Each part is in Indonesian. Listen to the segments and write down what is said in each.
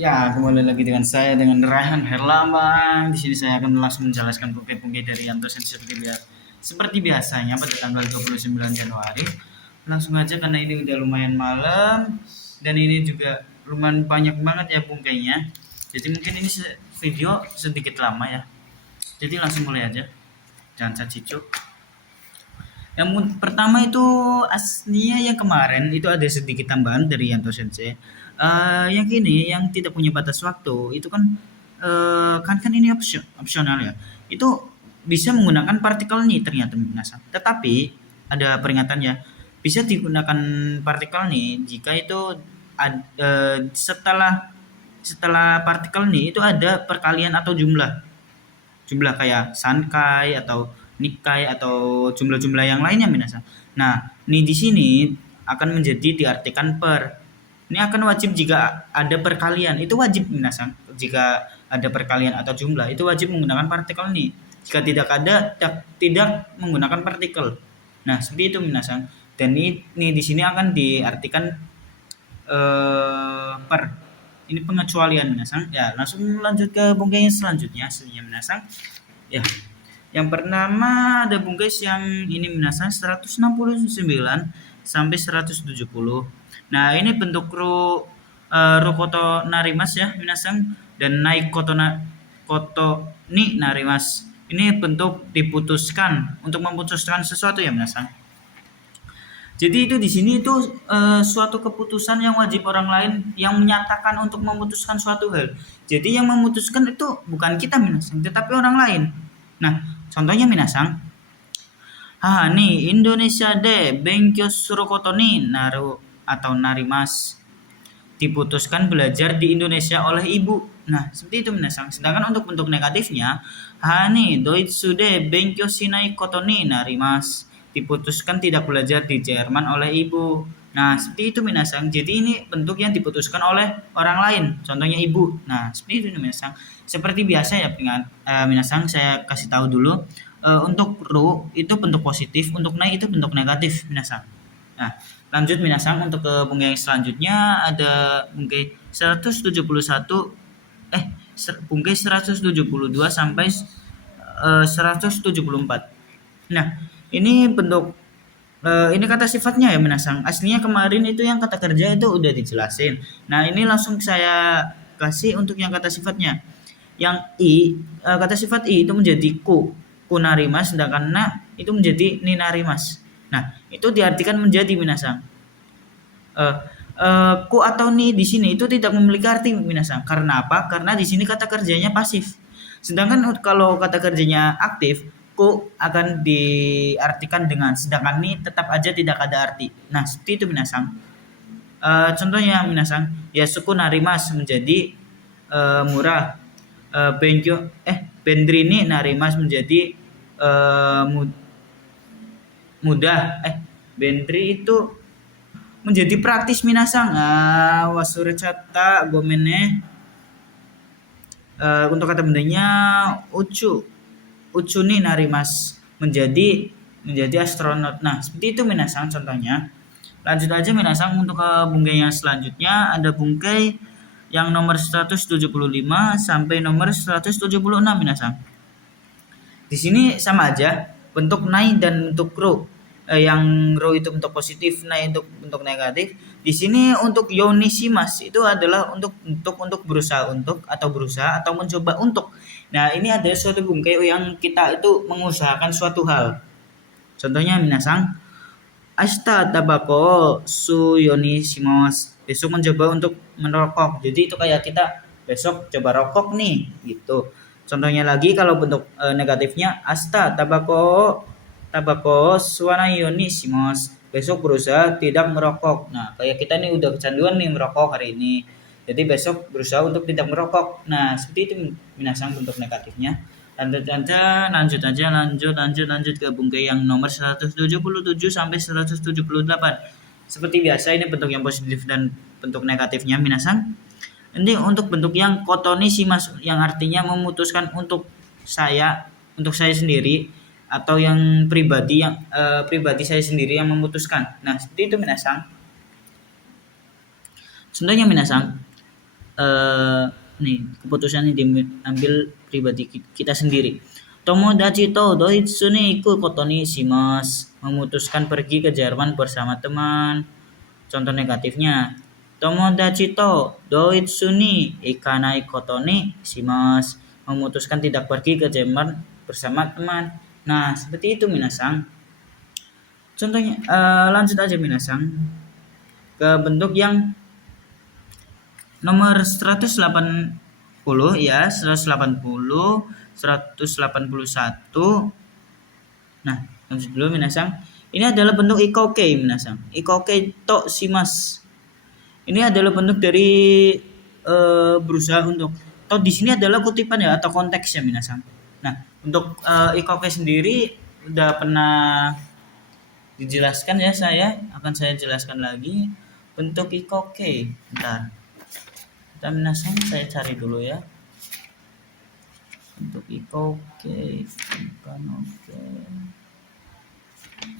Ya, kembali lagi dengan saya dengan Raihan Herlambang. Di sini saya akan langsung menjelaskan bukti-bukti dari Yanto Sensei seperti biasanya pada tanggal 29 Januari. Langsung aja karena ini udah lumayan malam dan ini juga lumayan banyak banget ya bungkainya. Jadi mungkin ini video sedikit lama ya. Jadi langsung mulai aja. Jangan saya cicuk. Yang pertama itu aslinya yang kemarin itu ada sedikit tambahan dari Yanto Sensei. Yang ini yang tidak punya batas waktu itu kan kan ini opsional ya. Itu bisa menggunakan partikel nih ternyata minasa. Tetapi ada peringatannya. Bisa digunakan partikel nih jika itu setelah setelah partikel nih itu ada perkalian atau jumlah jumlah kayak Sankai atau Nikai atau jumlah-jumlah yang lainnya minasa. Nah, ini di sini akan menjadi diartikan per. Ini akan wajib jika ada perkalian. Itu wajib minasa. Jika ada perkalian atau jumlah itu wajib menggunakan partikel ini. Jika tidak ada tidak menggunakan partikel. Nah, seperti itu minasa. Dan ini di sini akan diartikan per. Ini pengecualian minasang. Ya, langsung lanjut ke bungkainya selanjutnya. Selanjutnya minasang. Ya, yang pertama ada bungkus yang ini minasang 169 sampai 170. Nah, ini bentuk Rokoto Narimas ya minasang dan naik Koto ni Narimas. Ini bentuk diputuskan untuk memutuskan sesuatu ya minasang. Jadi itu di sini itu suatu keputusan yang wajib orang lain yang menyatakan untuk memutuskan suatu hal. Jadi yang memutuskan itu bukan kita minasang, tetapi orang lain. Nah, contohnya minasang, nih Indonesia de Benkyou suru koto ni naru atau narimas. Diputuskan belajar di Indonesia oleh ibu. Nah, seperti itu minasang. Sedangkan untuk bentuk negatifnya, nih Doitsu de Benkyou shinai koto ni narimas. Diputuskan tidak belajar di Jerman oleh ibu. Nah, seperti itu minasang. Jadi ini bentuk yang diputuskan oleh orang lain, contohnya ibu. Nah, seperti itu minasang. Seperti biasa ya minasang, saya kasih tahu dulu. Untuk ru itu bentuk positif, untuk nai itu bentuk negatif minasang. Nah, lanjut minasang untuk ke bungkai selanjutnya ada bungkai 171 bungkai 172 sampai 174. Nah, ini bentuk ini kata sifatnya ya minasang. Aslinya kemarin itu yang kata kerja itu udah dijelasin. Nah, ini langsung saya kasih untuk yang kata sifatnya. Yang kata sifat i itu menjadi ku narimas, sedangkan na itu menjadi ni narimas. Nah, itu diartikan menjadi minasang. Ku atau ni di sini itu tidak memiliki arti minasang. Karena apa? Karena di sini kata kerjanya pasif. Sedangkan kalau kata kerjanya aktif, ku akan diartikan dengan, sedangkan ni tetap aja tidak ada arti. Nah, seperti itu minasang. Contohnya minasang, ya suku narimas menjadi murah. Bendrini narimas menjadi mudah. Bendri itu menjadi praktis minasang. Wasurecata gomene. Untuk kata bendanya ucu nih narimas menjadi astronot. Nah, seperti itu minasang contohnya. Lanjut aja minasang untuk ke bungkai yang selanjutnya ada bungkai yang nomor 175 sampai nomor 176 minasang. Di sini sama aja bentuk nai dan bentuk ro. Yang ro itu bentuk positif, nai untuk bentuk negatif. Di sini untuk yonisimas itu adalah untuk berusaha untuk atau mencoba untuk. Nah, ini ada suatu bungkai yang kita itu mengusahakan suatu hal. Contohnya minasang Ashita tabako su yonisimas. Besok mencoba untuk merokok. Jadi itu kayak kita besok coba rokok nih gitu. Contohnya lagi kalau bentuk negatifnya asta tabako suwana yonisimas. Besok berusaha tidak merokok. Nah, kayak kita nih udah kecanduan nih merokok hari ini. Jadi besok berusaha untuk tidak merokok. Nah, seperti itu minasang bentuk negatifnya. Lanjut ke bungkai yang nomor 177 sampai 178. Seperti biasa ini bentuk yang positif dan bentuk negatifnya minasang. Ini untuk bentuk yang kotonisimas yang artinya memutuskan untuk saya sendiri atau yang pribadi saya sendiri yang memutuskan. Nah, seperti itu minasang. Contohnya minasang, nih keputusan ini diambil pribadi kita sendiri. Tomodachi to doitsu ni iku koto ni shimasu. Memutuskan pergi ke Jerman bersama teman. Contoh negatifnya. Tomodachi to doitsu ni ikanai koto ni shimasu. Memutuskan tidak pergi ke Jerman bersama teman. Nah, seperti itu minasang. Contohnya lanjut aja minasang ke bentuk yang nomor 180 ya, 180, 181. Nah, lanjut dulu minasang. Ini adalah bentuk ikoke minasang. Ikoke to shimasu. Ini adalah bentuk dari berusaha untuk to di sini adalah kutipan ya atau konteksnya minasang. Nah, untuk ikoke sendiri udah pernah dijelaskan ya, saya jelaskan lagi bentuk ikoke. Bentar. Kita minasang saya cari dulu ya. Bentuk ikoke bukan oke.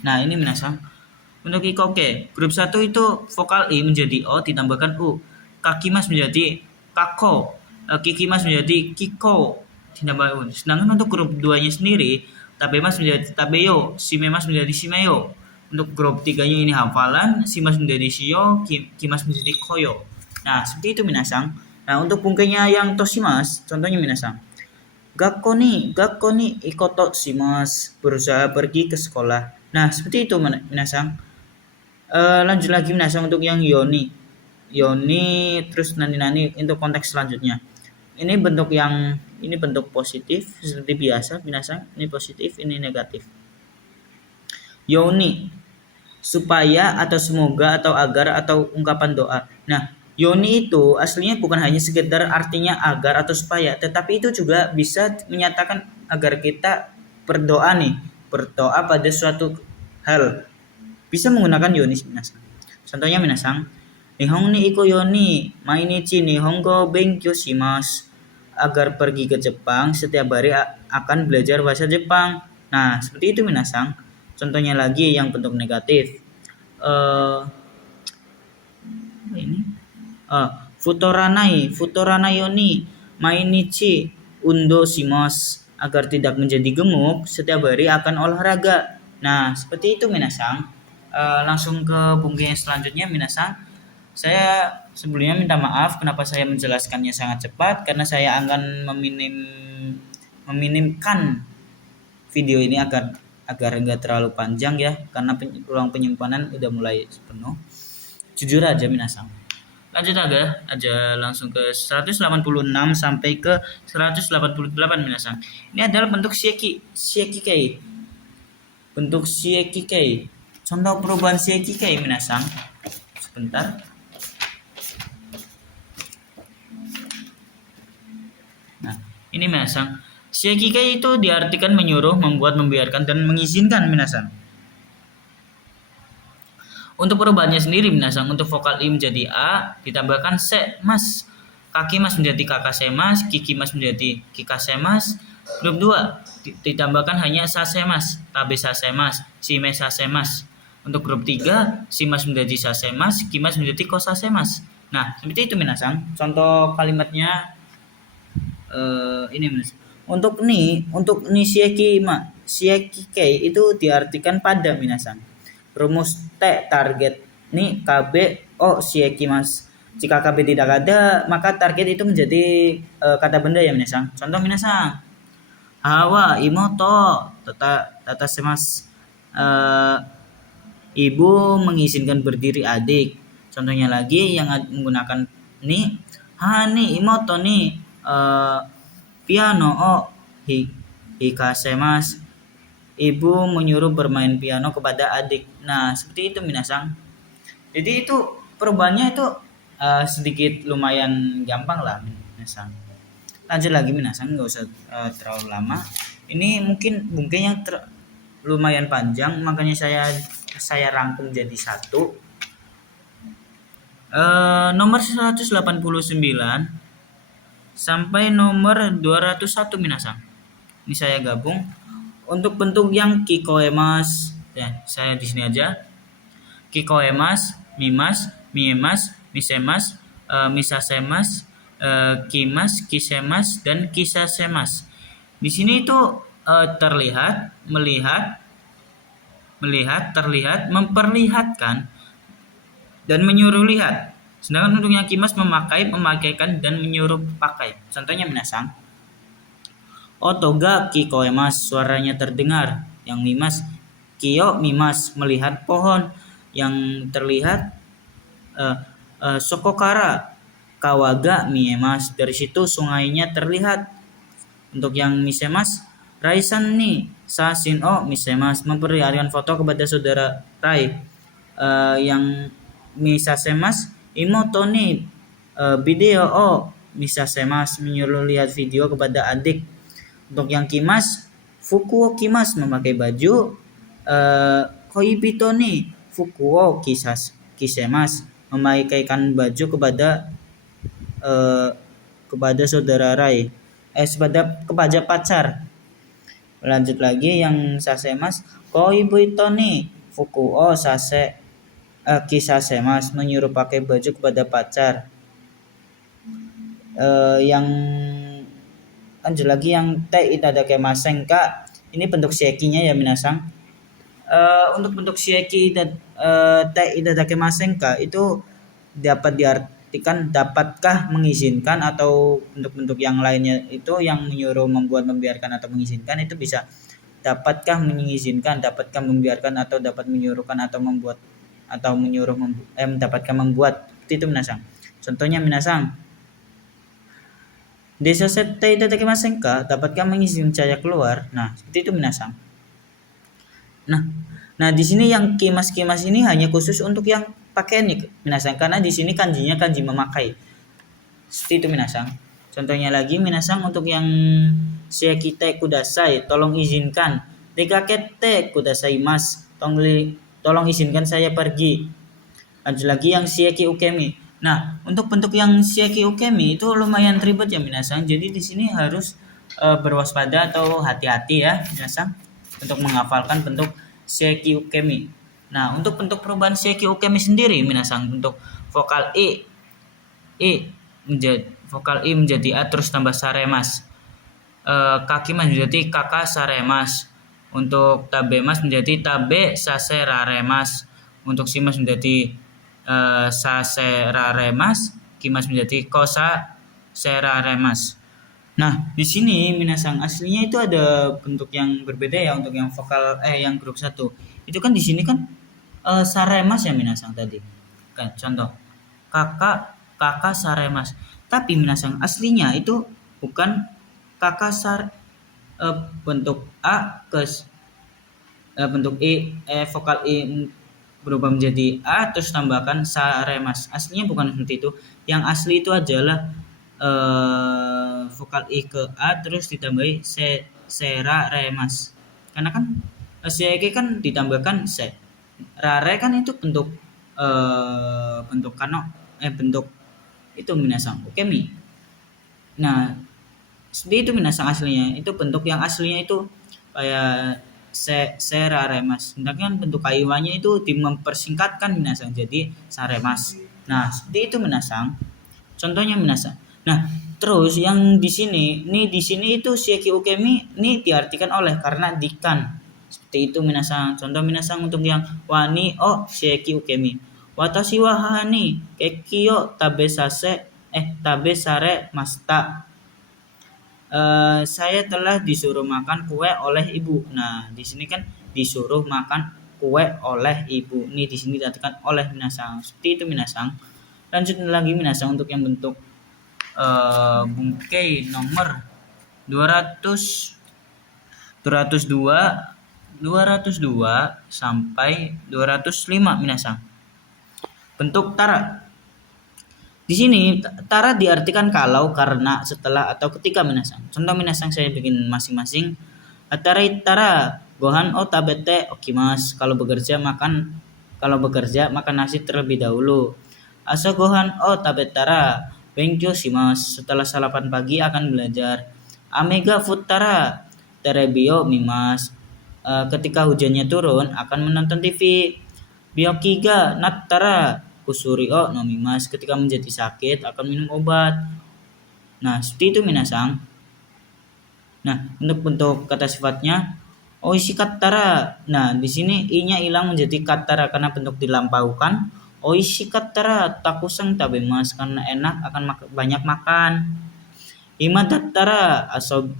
Nah, ini minasang. Bentuk ikoke. Grup 1 itu vokal I menjadi O ditambahkan U. Kakimas menjadi kako. Kikimas menjadi kiko ditambah U. Sedangkan untuk grup 2-nya sendiri, tabemas menjadi tabeyo, shimemas menjadi shimeyo. Untuk grup 3-nya ini hafalan, shimas menjadi shio, kimas menjadi koyo. Nah, seperti itu minasang. Nah, untuk bungkainya yang toshimas, contohnya minasang. Gakko ni ikoto shimasu. Berusaha pergi ke sekolah. Nah, seperti itu minasang. Lanjut lagi minasang untuk yang yoni terus nani untuk konteks selanjutnya. Ini bentuk positif seperti biasa minasang. Ini positif, ini negatif. Yoni supaya atau semoga atau agar atau ungkapan doa. Nah, yoni itu aslinya bukan hanya sekedar artinya agar atau supaya, tetapi itu juga bisa menyatakan agar kita berdoa pada suatu hal. Bisa menggunakan yoni minasang. Contohnya minasang, Nihon ni iko yoni mainichi nihongo benkyou shimasu. Agar pergi ke Jepang setiap hari akan belajar bahasa Jepang. Nah, seperti itu minasang. Contohnya lagi yang bentuk negatif. Futoranai yoni mainichi undo shimasu. Agar tidak menjadi gemuk, setiap hari akan olahraga. Nah, seperti itu minasang. Langsung ke bungkai selanjutnya minasang. Saya sebelumnya minta maaf kenapa saya menjelaskannya sangat cepat, karena saya akan meminimkan video ini agar enggak terlalu panjang ya, karena ruang penyimpanan udah mulai penuh. Jujur aja minasang. Lanjut aja langsung ke 186 sampai ke 188 minasang. Ini adalah bentuk shiekikei. Bentuk shiekikei. Contoh perubahan shiekikei minasang. Sebentar. Nah, ini minasang. Shiekikei itu diartikan menyuruh, membuat, membiarkan, dan mengizinkan minasang. Untuk perubahannya sendiri minasang, untuk vokal I menjadi A ditambahkan se mas. Kaki mas menjadi kakasemas, kiki mas menjadi kikasemas. Grup 2 ditambahkan hanya sasemas, tabe sasemas, shime sasemas. Untuk grup 3 shimas menjadi sasemas, kimas menjadi kosasemas. Nah, seperti itu minasang. Contoh kalimatnya ini minasang. Untuk ni shiekikei itu diartikan pada minasang. Rumus T target ni KB o shiekimasu. Jika KB tidak ada, maka target itu menjadi kata benda ya minasang. Contoh minasang. Hawa imoto tata semas. Ibu mengizinkan berdiri adik. Contohnya lagi yang menggunakan ni. Hani imoto ni piano o hikasemas. Ibu menyuruh bermain piano kepada adik. Nah, seperti itu minasang. Jadi itu perubahannya itu sedikit lumayan gampang lah minasang. Lanjut lagi minasang, nggak usah terlalu lama. Ini mungkin bungkai yang lumayan panjang, makanya saya rangkum jadi satu. Nomor 189 sampai nomor 201 minasang. Ini saya gabung. Untuk bentuk yang kikoemas, ya saya di sini aja. Kikoemas, mimas, miemas, misemas, misasemas, kimas, kisemas, dan kisasemas. Di sini itu terlihat, melihat, terlihat, memperlihatkan, dan menyuruh lihat. Sedangkan untuk yang kimas memakai, memakaikan, dan menyuruh pakai. Contohnya minasang. Otoga kikoemas, suaranya terdengar. Yang mimas, kiyo mimas, melihat pohon. Yang terlihat, sokokara kawaga miemas, dari situ sungainya terlihat. Untuk yang misemas, raisan ni sasin o misemas, memperlihatkan foto kepada saudara Rai. Yang misasemas, imoto ni video o misasemas, menyuruh lihat video kepada adik. Untuk yang kimas, fukuo kimas, memakai baju. Koibito ni fukuo kisemas, memakaikan baju kepada saudara Rai, kepada pacar. Lanjut lagi yang sasemas, koibito ni fukuo kisasemas, menyuruh pakai baju kepada pacar. Yang lanjut lagi yang te itadake masen ka, ini bentuk shieki-nya ya minasang. Untuk bentuk shieki te itadake masen ka itu dapat diartikan dapatkah, mengizinkan, atau bentuk-bentuk yang lainnya itu yang menyuruh, membuat, membiarkan, atau mengizinkan itu bisa dapatkah mengizinkan, dapatkah membiarkan, atau dapat menyuruhkan, atau membuat, atau menyuruh dapatkah membuat. Itu minasang. Contohnya minasang, desa sete itadake masen ka, dapatkah mengizinkan saya keluar. Nah, seperti itu minasang. Nah di sini yang kimas-kimas ini hanya khusus untuk yang pakaian nih minasang, karena di sini kanjinya kanji memakai. Seperti itu minasang. Contohnya lagi minasang, untuk yang shiekite kudasai, tolong izinkan. Dekakete kudasai mas, tolong izinkan saya pergi. Lanjut lagi yang shieki ukemi. Nah, untuk bentuk yang shieki ukemi itu lumayan ribet ya minasang. Jadi di sini harus berwaspada atau hati-hati ya minasang untuk menghafalkan bentuk shieki ukemi. Nah, untuk bentuk perubahan shieki ukemi sendiri minasang, untuk vokal i menjadi a terus tambah saremas. Kaki mas menjadi kaka saremas. Untuk tabemas menjadi tabe saseraremas. Untuk simas menjadi saseraremas, kimas menjadi kosa seraremas. Nah, di sini minasang aslinya itu ada bentuk yang berbeda ya untuk yang vokal yang grup 1. Itu kan di sini kan saremas ya minasang tadi. Kan contoh kakak saremas. Tapi minasang aslinya itu bukan kakak bentuk a ke bentuk i vokal i berubah menjadi a terus tambahkan saremas. Aslinya bukan seperti itu. Yang asli itu adalah vokal i ke a terus ditambahi seraremas. Karena kan shieki kan ditambahkan se. Rare kan itu bentuk bentuk itu minasang ukemi. Nah, seperti itu minasang aslinya. Itu bentuk yang aslinya itu kayak seraremas. Sedangkan bentuk kaiwanya itu mempersingkatkan minasang jadi saremas. Nah, seperti itu minasang. Contohnya minasang. Nah, terus yang di sini itu shieki ukemi ini diartikan oleh karena dikan. Seperti itu minasang. Contoh minasang untuk yang wani o shieki ukemi. Watashi wa hani kekiyo tabe sare masta. Saya telah disuruh makan kue oleh ibu. Nah, di sini kan disuruh makan kue oleh ibu. Ini di sini dikatakan oleh minasang. Seperti itu minasang. Lanjut lagi minasang untuk yang bentuk bungkei nomor 202 sampai 205 minasang. Bentuk tara. Di sini tara diartikan kalau, karena, setelah, atau ketika minasang. Contoh minasang saya bikin masing-masing. Atarai tara gohan o tabete okimas. Kalau bekerja makan nasi terlebih dahulu. Asa gohan o tabetara benkyo shimas. Setelah sarapan pagi akan belajar. Amega futara terebio mimas. Ketika hujannya turun akan menonton TV. Biokiga nattara kusuri o nomimas. Ketika menjadi sakit akan minum obat. Nah, seperti itu minasang. Nah, untuk bentuk kata sifatnya oishi kattara. Nah, di sini i-nya hilang menjadi kattara karena bentuk dilampaukan. Oishi kattara takusan tabemasu karena enak akan banyak makan. Hima dattara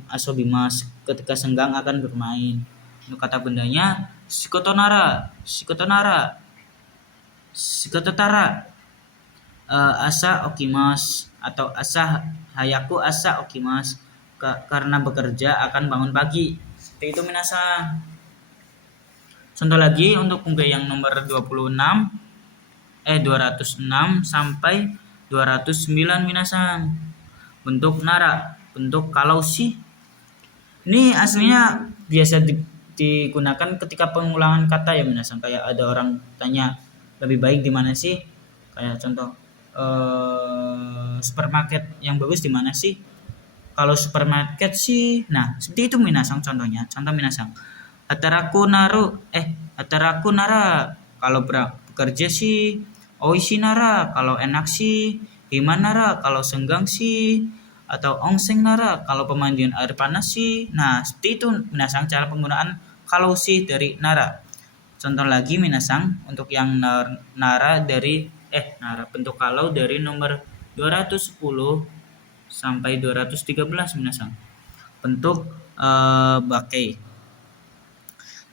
asobimasu ketika senggang akan bermain. Untuk kata bendanya shikotonara, shikotonara, shikototara, asa okimasu atau asa hayaku asa okimasu karena bekerja akan bangun pagi. Seperti itu minasang. Contoh lagi untuk bungkai yang nomor 206 sampai 209 minasang. Bentuk nara, bentuk kalau sih. Ini aslinya biasa digunakan ketika pengulangan kata ya minasang. Kayak ada orang tanya lebih baik di mana sih? Kayak contoh supermarket yang bagus di mana sih? Kalau supermarket sih, nah seperti itu minasang contohnya. Contoh minasang. Hataraku nara kalau bekerja sih. Oishi nara kalau enak sih. Hima nara kalau senggang sih. Atau onsen nara kalau pemandian air panas sih. Nah seperti itu minasang cara penggunaan kalau sih dari nara. Contoh lagi minasang untuk yang nara dari bentuk kalau dari nomor 210 sampai 213 minasang. Bentuk bakai.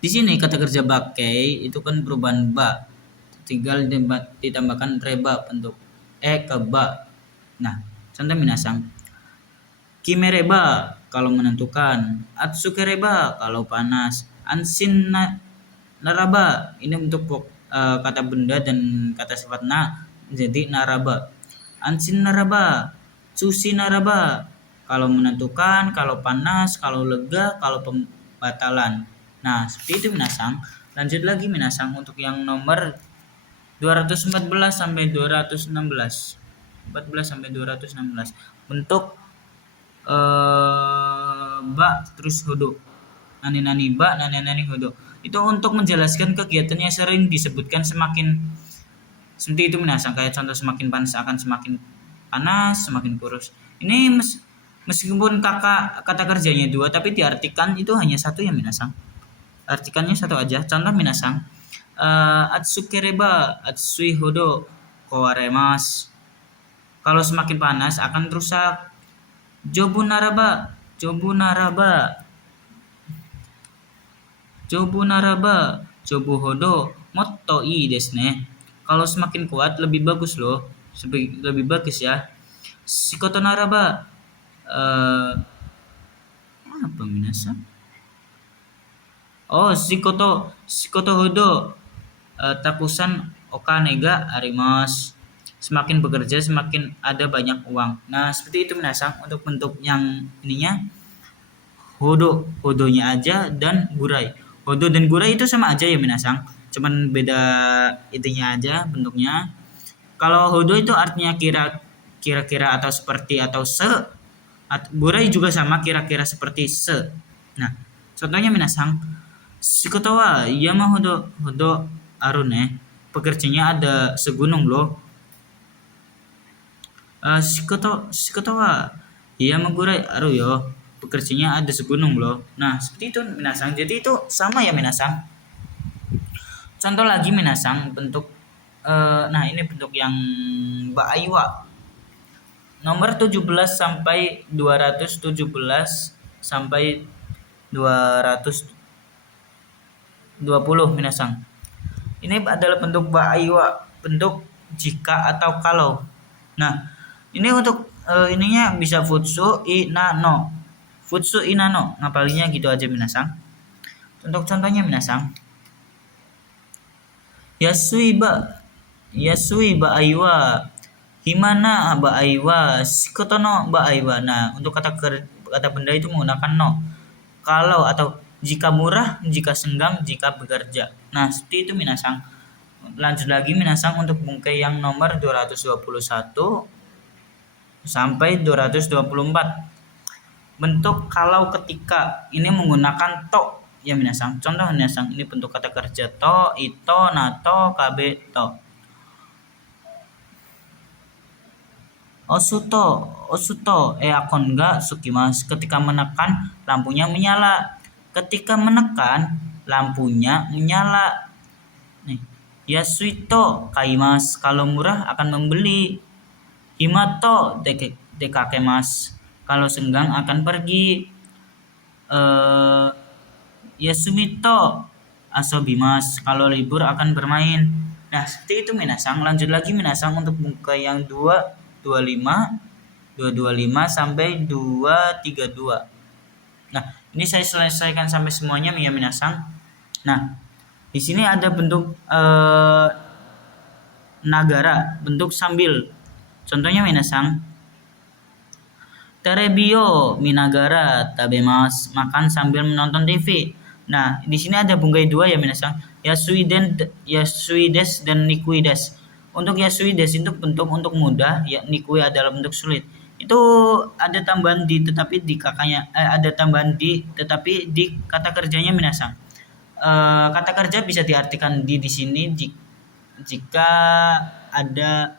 Di sini kata kerja bakai itu kan perubahan ba. Tinggal ditambahkan reba bentuk ke ba. Nah, contoh minasang. Kimereba kalau menentukan, atsukereba kalau panas, ansin naraba ini untuk kata benda dan kata sifat na jadi naraba. Ansin naraba, sushi naraba kalau menentukan, kalau panas, kalau lega, kalau pembatalan. Nah, seperti itu minasang. Lanjut lagi minasang untuk yang nomor 214 sampai 216. 14 sampai 216. Bentuk ba terus hodo. Nani ba, nani hodo. Itu untuk menjelaskan kegiatannya sering disebutkan semakin seperti itu minasang. Kayak contoh semakin panas akan semakin panas, semakin kurus. Ini meskipun kata kerjanya dua tapi diartikan itu hanya satu ya minasang. Artikannya satu aja. Contoh minasang. Atsukereba atsui hodo kawaremasu. Kalau semakin panas akan rusak. Jobu naraba jobu hodo motto ii desu ne. Kalau semakin kuat lebih bagus loh. Lebih bagus ya. Shikoto naraba apa minasang? Oh, shikoto hodo takusan okane ga arimasu. Semakin bekerja semakin ada banyak uang. Nah, seperti itu minasang untuk bentuk yang ininya hodonya aja dan gurai. Hodo dan gurai itu sama aja ya minasang. Cuman beda intinya aja bentuknya. Kalau hodo itu artinya kira-kira atau seperti atau se. Gurai juga sama kira-kira seperti se. Nah, contohnya minasang. Shikoto wa yama hodo aru ne. Pekerjanya ada segunung loh. Shikoto wa yama gurai aru yo. Pekerjanya ada segunung loh. Nah, seperti itu minasang. Jadi itu sama ya minasang. Contoh lagi minasang bentuk nah ini bentuk yang ba'aiwa. Nomor 17 sampai 217 sampai 220 minasang. Ini adalah bentuk ba'aiwa, bentuk jika atau kalau. Nah, ini untuk ininya bisa futsu inano. Futsu inano, ngapalinya gitu aja minasang. Untuk contohnya minasang. Yasui ba aiwa. Himana ba aiwa, shikoto no ba aiwa. Nah, untuk kata benda itu menggunakan no. Kalau atau jika murah, jika senggang, jika bekerja. Nah, seperti itu minasang. Lanjut lagi minasang untuk bungkai yang nomor 221 sampai 224. Bentuk kalau ketika ini menggunakan to ya minasang. Contoh minasang ini bentuk kata kerja to, ito, nato, kabe, to. Osuto, osuto, akon ga sukimas. Ketika menekan, lampunya menyala. Ketika menekan, lampunya menyala. Nih, Yasuito kaimas. Kalau murah akan membeli. Himato dekakemas. Kalau senggang akan pergi. Eh, Yasumito asobimas. Kalau libur akan bermain. Nah, seperti itu minasang. Lanjut lagi minasang untuk buka yang 225 sampai 232. Nah, ini saya selesaikan sampai semuanya ya minasang. Nah, di sini ada bentuk nagara, bentuk sambil. Contohnya minasang. Terebio minagara tabemas, makan sambil menonton TV. Nah, di sini ada bungkai dua ya minasang. Yasuides dan Nikuides. Untuk Yasuides itu bentuk untuk mudah, ya Nikui adalah bentuk sulit. Itu ada tambahan di tetapi di kakaknya ada tambahan di tetapi di kata kerjanya minasang. Kata kerja bisa diartikan di sini jika ada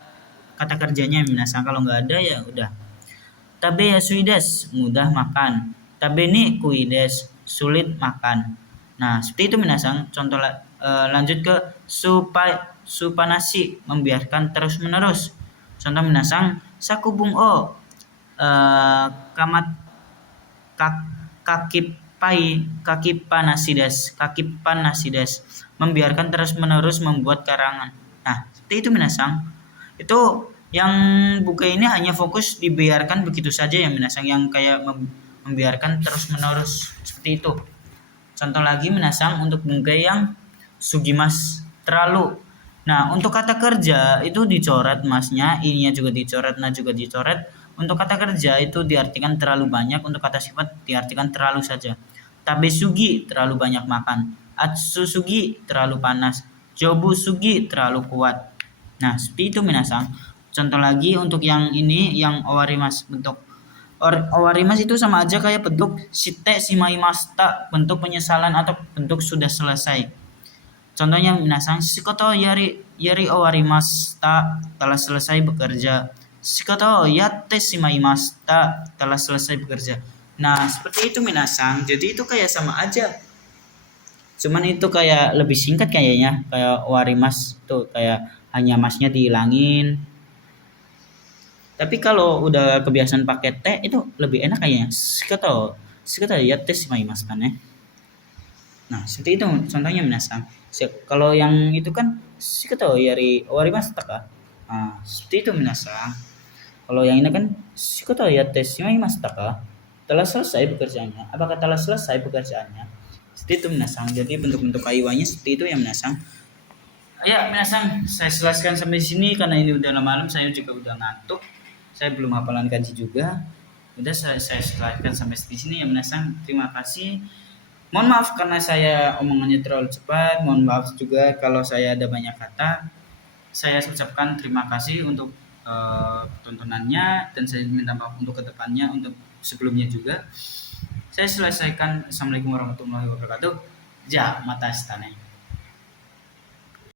kata kerjanya minasang. Kalau nggak ada ya udah. Tabe yasuides, mudah makan. Tabe ni kuides, sulit makan. Nah, seperti itu minasang. Contoh lanjut ke supanasi, membiarkan terus menerus. Contoh minasang, sakubung o kamat kaki panasides, membiarkan terus menerus membuat karangan. Nah, seperti itu minasang. Itu yang buku ini hanya fokus dibiarkan begitu saja ya minasang, yang kayak membiarkan terus menerus seperti itu. Contoh lagi minasang untuk buku yang sugimas, terlalu. Nah, untuk kata kerja itu dicoret masnya, ininya juga dicoret, nah juga dicoret. Untuk kata kerja itu diartikan terlalu banyak, untuk kata sifat diartikan terlalu saja. Tabesugi, terlalu banyak makan. Atsusugi, terlalu panas. Jobusugi, terlalu kuat. Nah, seperti itu minasang. Contoh lagi untuk yang ini, yang owarimas, bentuk owarimas itu sama aja kayak bentuk shite shimaimashita, bentuk penyesalan atau bentuk sudah selesai. Contohnya minasang, shikoto yari owarimashita, telah selesai bekerja. Shikoto yatte shimaimashita, telah selesai bekerja. Nah, seperti itu minasang. Jadi itu kayak sama aja. Cuman itu kayak lebih singkat kayaknya, kayak owarimas tuh kayak hanya masnya dihilangin. Tapi kalau udah kebiasaan pakai T itu lebih enak kayaknya. Shikoto yatte shimaimashita ne. Nah, seperti itu contohnya minasang. Kalau yang itu kan shikoto yari owarimashita ka. Nah, seperti itu minasang. Kalau yang ini kan shikoto yatte shimaimashita ka. Telah selesai pekerjaannya. Apakah telah selesai pekerjaannya? Seperti itu minasang. Jadi bentuk-bentuk kaiwanya seperti itu ya minasang. Ya minasang, saya selesaikan sampai sini karena ini udah malam, saya juga udah ngantuk. Saya belum hafalan kanji juga. Udah saya selesaikan sampai di sini ya minasang. Terima kasih. Mohon maaf karena saya omongannya terlalu cepat. Mohon maaf juga kalau saya ada banyak kata. Saya ucapkan terima kasih untuk tontonannya, dan saya minta maaf untuk kedepannya, untuk sebelumnya juga. Saya selesaikan. Assalamualaikum warahmatullahi wabarakatuh. Ja, mata stane.